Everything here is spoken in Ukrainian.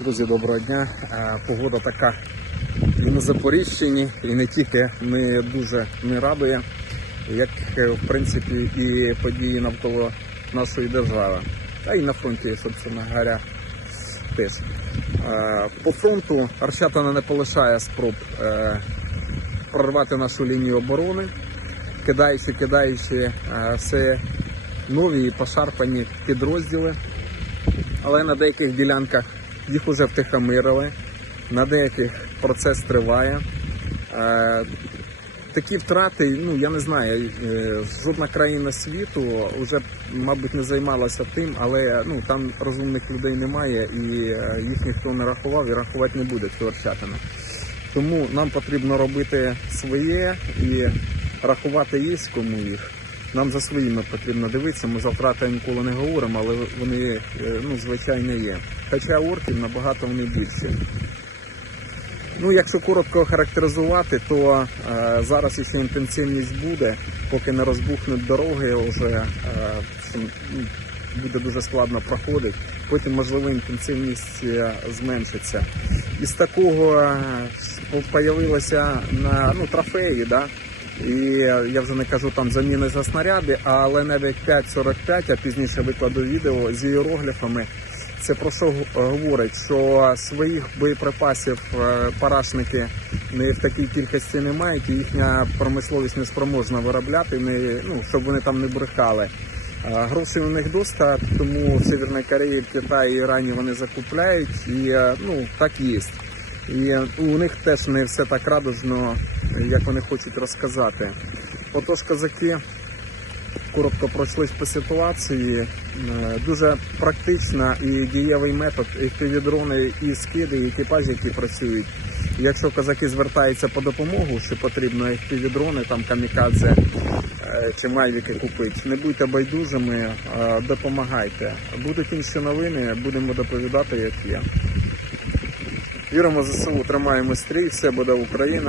Друзі, доброго дня. Е, Погода така і на Запоріжчині, і не тільки не дуже не радує, як е, в принципі і події навколо нашої держави. А і на фронті, собственно говоря, теж. Е, По фронту Арчатина не полишає спроб прорвати нашу лінію оборони, кидаючи, кидаючи все нові і пошарпані підрозділи але на деяких ділянках їх вже втихомирили, на деяких процес триває. Е, такі втрати, ну я не знаю, е, жодна країна світу вже, мабуть, не займалася тим, але ну там розумних людей немає і е, їх ніхто не рахував і рахувати не буде цю Тому нам потрібно робити своє і рахувати є кому їх. Нам за своїми потрібно дивитися. Ми за втрати ніколи не говоримо, але вони е, ну, звичайно є. Хоча орків набагато вони більші. Ну, якщо коротко характеризувати, то е, зараз ще інтенсивність буде, поки не розбухнуть дороги, вже е, ну, буде дуже складно проходити. Потім, можливо, інтенсивність е, зменшиться. Із такого е, появилося на ну, трофеї, да? І е, я вже не кажу там заміни за снаряди, але навіть 5.45, а пізніше викладу відео з іерогліфами. Це про що говорить? Що своїх боєприпасів е, парашники не в такій кількості не мають, і їхня промисловість не спроможна виробляти, не, ну, щоб вони там не брехали. А Грошей у них доста, тому в Северній Кореї, в Китаї, Ірані вони закупляють, і е, ну так є. І е, у них теж не все так радужно, як вони хочуть розказати. Отож, козаки коротко пройшлись по ситуації. Е, Дуже практична і дієвий метод FPV-дрони і скиди, і екіпажі, які працюють. Якщо козаки звертаються по допомогу, що потрібно FPV-дрони, там камікадзе е, чи майвіки купити, не будьте байдужими, е, допомагайте. Будуть інші новини, будемо доповідати, як є. Віримо ЗСУ, тримаємо стрій, все буде Україна.